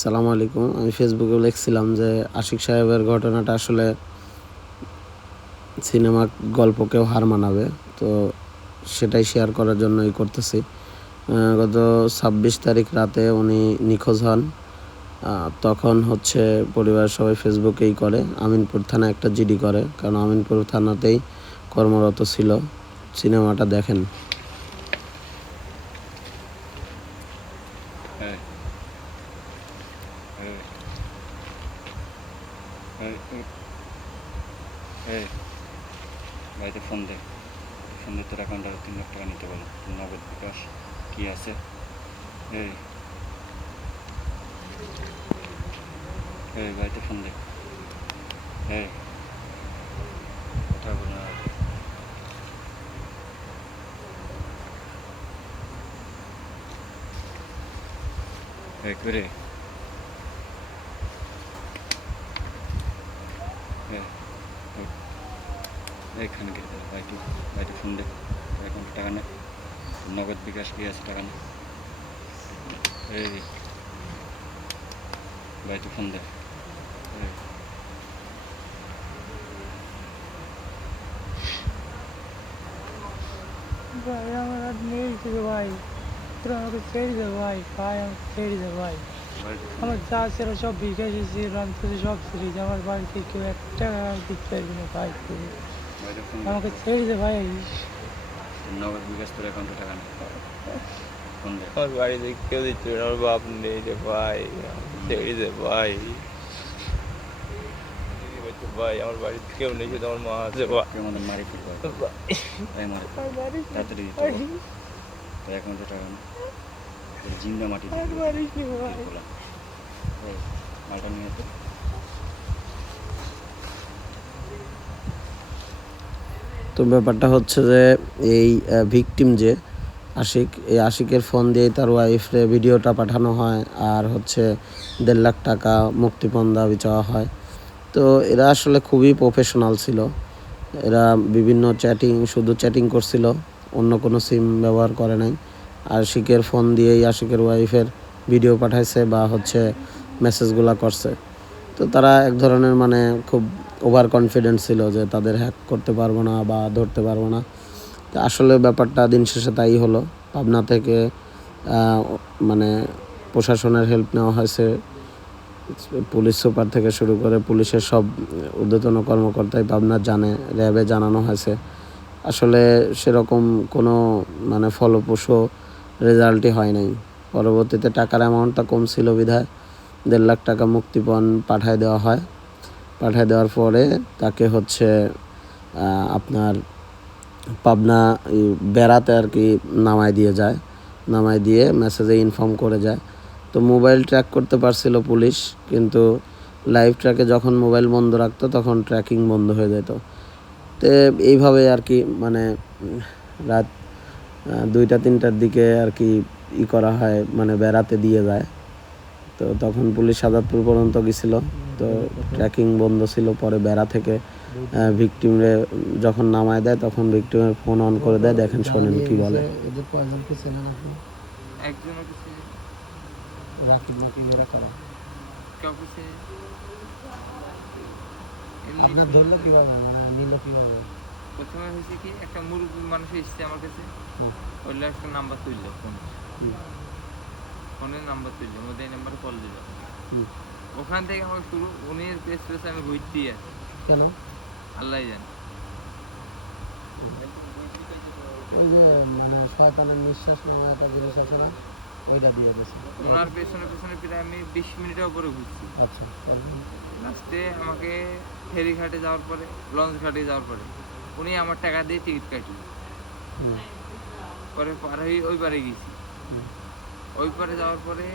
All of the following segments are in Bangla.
সালাম আলাইকুম। আমি ফেসবুকে লিখছিলাম যে আশিক সাহেবের ঘটনাটা আসলে সিনেমা গল্পকেও হার মানাবে। তো সেটাই শেয়ার করার জন্যই করতেছি। গত ২৬ তারিখ রাতে উনি নিখোঁজ হন। তখন হচ্ছে পরিবারের সবাই ফেসবুকেই করে, আমিনপুর থানায় একটা জিডি করে, কারণ আমিনপুর থানাতেই কর্মরত ছিল। সিনেমাটা দেখেন। বাড়িতে ফোন দে তোর অ্যাকাউন্টে ৩ লাখ টাকা নিতে বলো, নগদ বিকাশ কি আছে? বাড়িতে ফোন দে। কথা বল না। করে এখানে গিয়ে বাড়িতে ফোন দে, তোর অ্যাকাউন্টে টাকা নেই, নগদ বিকাশ কি আছে টাকা নেই। বাড়িতে ফোন দে। ভাই আমার আর নেই কিছু ভাই, তোরা আমাকে ছেড়ে দে ভাই, ভাই আমাকে ছেড়ে দে ভাই। আমার যা ছিল সব বিকাশ রান্তেছে, সব ছেড়ে দে। আমার বাড়িতে কেউ একটা দিতে পারবি না ভাই, আমাকে ছেড়ে দে ভাই। নগদ বিকাশ তোর অ্যাকাউন্টে টাকা নেই, ফোন দে। আমার বাড়িতে কেউ দিচ্ছে না, আমার বাপ নেই রে ভাই, ছেড়ে দে ভাই। ভাই আমার বাড়িতে কেউ নেই, শুধু আমার মা আছে ভাই। কেউ আমাদের মারি ফেলবে, তাড়াতাড়ি দিতে বল, তোর অ্যাকাউন্টে টাকা নেই, জিন্দা মাটি মালটা নিয়ে যেতে। তো ব্যাপারটা হচ্ছে যে এই ভিকটিম যে আশিক, এই আশিকের ফোন দিয়ে তার ওয়াইফরে ভিডিওটা পাঠানো হয়, আর হচ্ছে ১.৫ লাখ টাকা মুক্তিপণ দাবি চাওয়া হয়। তো এরা আসলে খুবই প্রফেশনাল ছিল। এরা বিভিন্ন শুধু চ্যাটিং করছিল, অন্য কোনো সিম ব্যবহার করে নাই। আশিকের ফোন দিয়েই আশিকের ওয়াইফের ভিডিও পাঠাইছে বা হচ্ছে মেসেজগুলা করছে। তো তারা এক ধরনের খুব ওভার কনফিডেন্ট ছিল যে তাদের হ্যাক করতে পারবো না বা ধরতে পারবো না। তো আসলে ব্যাপারটা দিন শেষে তাই হলো। পাবনা থেকে মানে প্রশাসনের হেল্প নেওয়া হয়েছে, পুলিশ সুপার থেকে শুরু করে পুলিশের সব ঊর্ধ্বতন কর্মকর্তাই পাবনা জানে, র্যাবে জানানো হয়েছে। আসলে সেরকম কোনো ফলপ্রসূ রেজাল্টই হয় নাই। পরবর্তীতে টাকার অ্যামাউন্টটা কম ছিল বিধায় ১.৫ লাখ টাকা মুক্তিপণ পাঠায় দেওয়া হয়। পাঠায় দেওয়ার পরে তাকে হচ্ছে আপনার পাবনা বেড়াতে আর কি নামায় দিয়ে যায়, নামায় দিয়ে মেসেজে ইনফর্ম করে যায়। তো মোবাইল ট্র্যাক করতে পারছিল পুলিশ, কিন্তু লাইভ ট্র্যাকে যখন মোবাইল বন্ধ রাখতো তখন ট্র্যাকিং বন্ধ হয়ে যেত। তো এইভাবে আর কি রাত ২টা-৩টার দিকে আর কি করা হয়, বেড়াতে দিয়ে যায়। তো তখন পুলিশ সাজাদপুর পর্যন্ত গেছিলো, তো ট্র্যাকিং বন্ধ ছিল। পরে বেড়া থেকে ভিকটিমরে যখন নামায় দেয় তখন ভিকটিমের ফোন অন করে দেয়। দেখেন, শোনেন কি বলে। এদের কয়জনকে চেনেন আপনি? একজনকে চিনি। রাকিব নাকিব এরা কারা? কাউকে চিনি। আপনার ধরলো কিভাবে, নিল কিভাবে? প্রথমে হয়েছে কি, একটা মুরব্বী মানুষ এসছে আমার কাছে, ওইগুলো একটা নাম্বার তুললো, ফোনের নাম্বার তুললো, মধ্যে এই নাম্বারে কল দিল। ওখান থেকে আমার শুরু, উনি পেস আমি ঘুরতে আছি। কেন? আল্লাহ জানে। ওই যে শয়তানের নিঃশ্বাস নামে একটা জিনিস আছে না, ওইটা দিয়ে দিয়েছে। ওনার পেছনে পেছনে প্রায় আমি 20 মিনিটের উপরে ঘুরছি। আচ্ছা, লাস্টে আমাকে ফেরি ঘাটে যাওয়ার পরে, লঞ্চ ঘাটে যাওয়ার পরে উনি আমার টাকা দিয়ে টিকিট কাটল। পরে পার হয়ে ওই পারে গেছি। ওই পারে যাওয়ার পরে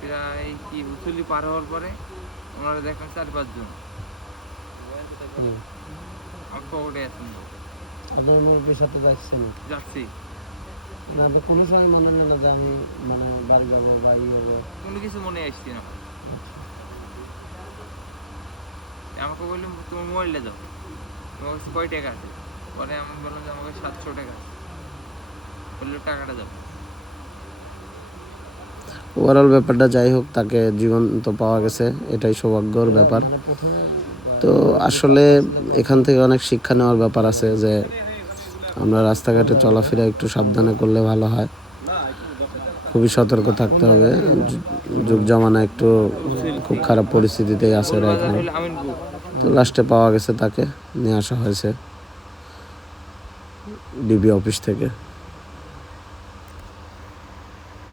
প্রায় কি উচুলি পার হওয়ার পরে ওনারা দেখলাম 4-5 জন আমার পকেটে আছেন। আপনি মুরব্বীর সাথে যাচ্ছেন? যাচ্ছি। না, আপনি কোনো সময় মনে নেন না যে আমি বাড়ি যাবো বা হবে? কোনো কিছু মনে আসছে না। আমাকে বললাম তোমার মোবাইলটা দাও, তোমার কাছে কয় টাকা আছে? পরে আমি বললাম যে আমাকে 700 টাকা আছে। বললো টাকাটা দাও। ওভারঅল ব্যাপারটা যাই হোক, তাকে জীবন্ত পাওয়া গেছে, এটাই সৌভাগ্যর ব্যাপার। মানে প্রথমে তো আসলে এখান থেকে অনেক শিক্ষা নেওয়ার ব্যাপার আছে যে আমরা রাস্তাঘাটে চলাফেরা একটু সাবধানে করলে ভালো হয়, খুবই সতর্ক থাকতে হবে। যুগ জামানা একটু খুব খারাপ পরিস্থিতিতেই আছে এরা এখন। তো লাস্টে পাওয়া গেছে, তাকে নিয়ে আসা হয়েছে ডিবি অফিস থেকে।